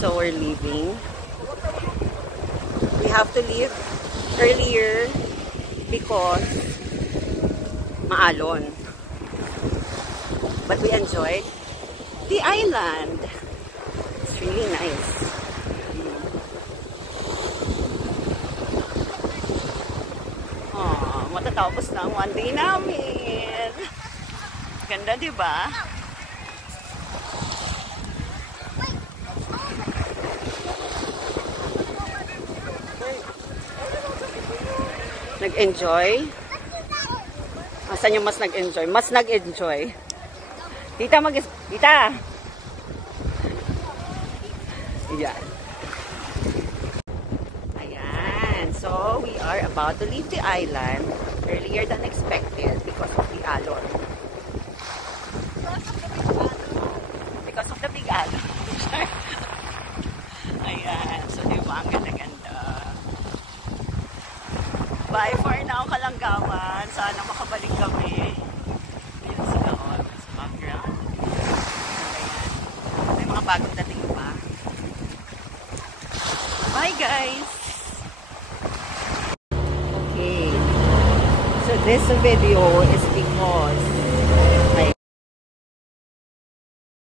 So we're leaving. We have to leave earlier because maalon. But we enjoyed the island. It's really nice. Oh, matatapos na ang one day namin. Ganda, di ba? Nag-enjoy? Saan yung mas nag-enjoy? Mas nag-enjoy. Tita, Tita! Ayan. Ayan. So, we are about to leave the island earlier than expected because of the alon. Because of the big alon. Ayan. So, diba? Ang ganda-ganda. Bye for now, Kalanggaman. Sana makabalik kami. Ayan sila on sa background. Ayan. May mga bagong dating pa. Bye, guys! Okay. So, this video is because